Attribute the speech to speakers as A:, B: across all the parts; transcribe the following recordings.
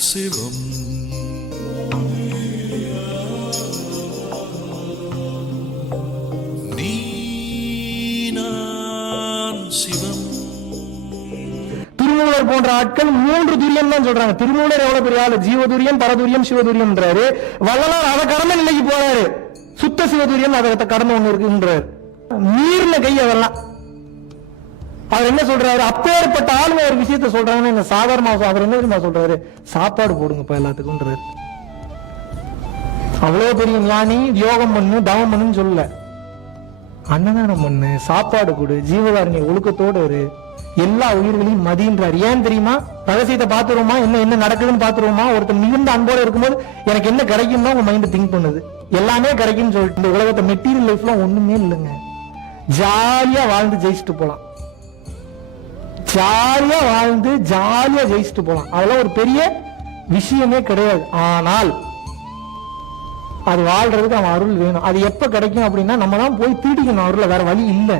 A: சிவம்.
B: திருமூலர் போன்ற ஆட்கள் மூன்று துரியம் தான் சொல்றாங்க. திருமூலர் எவ்வளவு பெரிய ஆளு? ஜீவதுரியம் பரதுரியம் சிவதுரியம்ன்றாரு. வள்ளலார் அதை கடந்த நிலைக்கு போறாரு. சுத்த சிவதுரியம் அதை கடந்து ஒண்ணு இருக்குன்றாரு. மீறின கை அதெல்லாம். அவர் என்ன சொல்றாரு? அப்பேற்பட்ட ஆளுங்க ஒரு விஷயத்த சொல்றாங்கன்னு என்ன சாதாரணமா அவர் என்ன தெரியுமா சொல்றாரு? சாப்பாடு போடுங்கப்பா எல்லாத்துக்கும்ன்றாரு. அவ்வளவு பெரிய ஞானி யோகம் பண்ணு தவம் பண்ணுன்னு சொல்லல. அன்னதானம் பண்ணு சாப்பாடு கொடு ஜீவகாரணி ஒழுக்கத்தோடு இரு. எல்லா உயிர்களையும் மதின்றார் ஏன் தெரியுமா? ரகசியத்தை பாத்துருவோமா என்ன என்ன நடக்குதுன்னு பாத்துருவோமா ஒருத்தர் மிகுந்த அன்போடு இருக்கும்போது எனக்கு என்ன கிடைக்கும்னா உங்க மைண்ட் திங்க் பண்ணுது. எல்லாமே கிடைக்கும்னு சொல்லிட்டு இந்த உலகத்தை மெட்டீரியல் லைஃப்லாம் ஒண்ணுமே இல்லைங்க. ஜாலியா வாழ்ந்து ஜெயிச்சுட்டு போலாம். ஜாலியா வாழ்ந்து ஜாலியா ஜெயிச்சுட்டு போலாம். அதெல்லாம் ஒரு பெரிய விஷயமே கிடையாது. ஆனால் அது வாழ்றதுக்கு அவன் அருள் வேணும். அது எப்ப கிடைக்கும் அப்படின்னா நம்ம தான் போய் தீட்டிக்கணும் அருளை. வேற வழி இல்லை.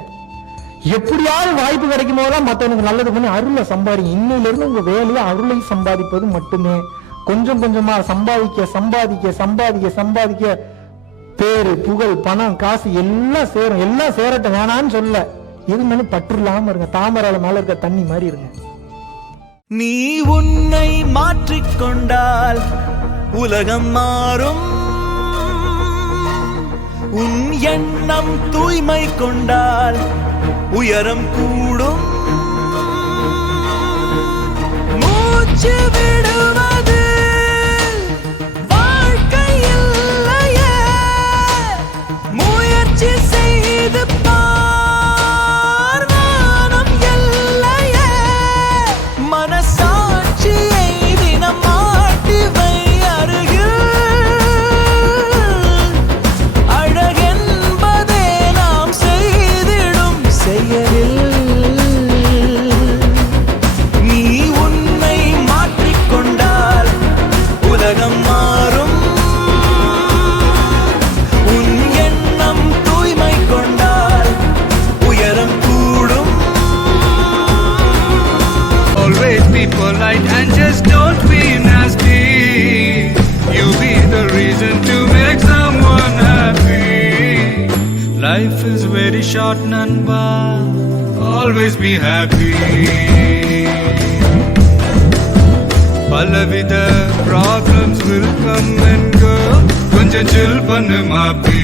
B: எப்படியாவது வாய்ப்பு கிடைக்கும் போதெல்லாம் மற்றவனுக்கு நல்லது பண்ணி அருளை சம்பாதிங்க இன்னையில இருந்து உங்க வேலையை அருளை சம்பாதிப்பது மட்டுமே. கொஞ்சம் கொஞ்சமா சம்பாதிக்க சம்பாதிக்க சம்பாதிக்க சம்பாதிக்க. பேரு புகழ் பணம் காசு எல்லாம் சேரும். எல்லாம் சேரட்ட வேணான்னு சொல்ல. எது மேலும் பற்று இல்லாம இருங்க. தாமரால மேல இருக்க தண்ணி மாதிரி இருங்க.
C: நீ உன்னை மாற்றிக்கொண்டால் உலகம் மாறும். உன் எண்ணம் தூய்மை கொண்டால் உயரம் கூடும். மூச்சு
D: and just don't be nasty. You be the reason to make someone happy. Life is very short, Nanba. Always be happy. பலவித விருப்பம் என்கோ. கொஞ்சம் சில் பண்ணு மாப்பி.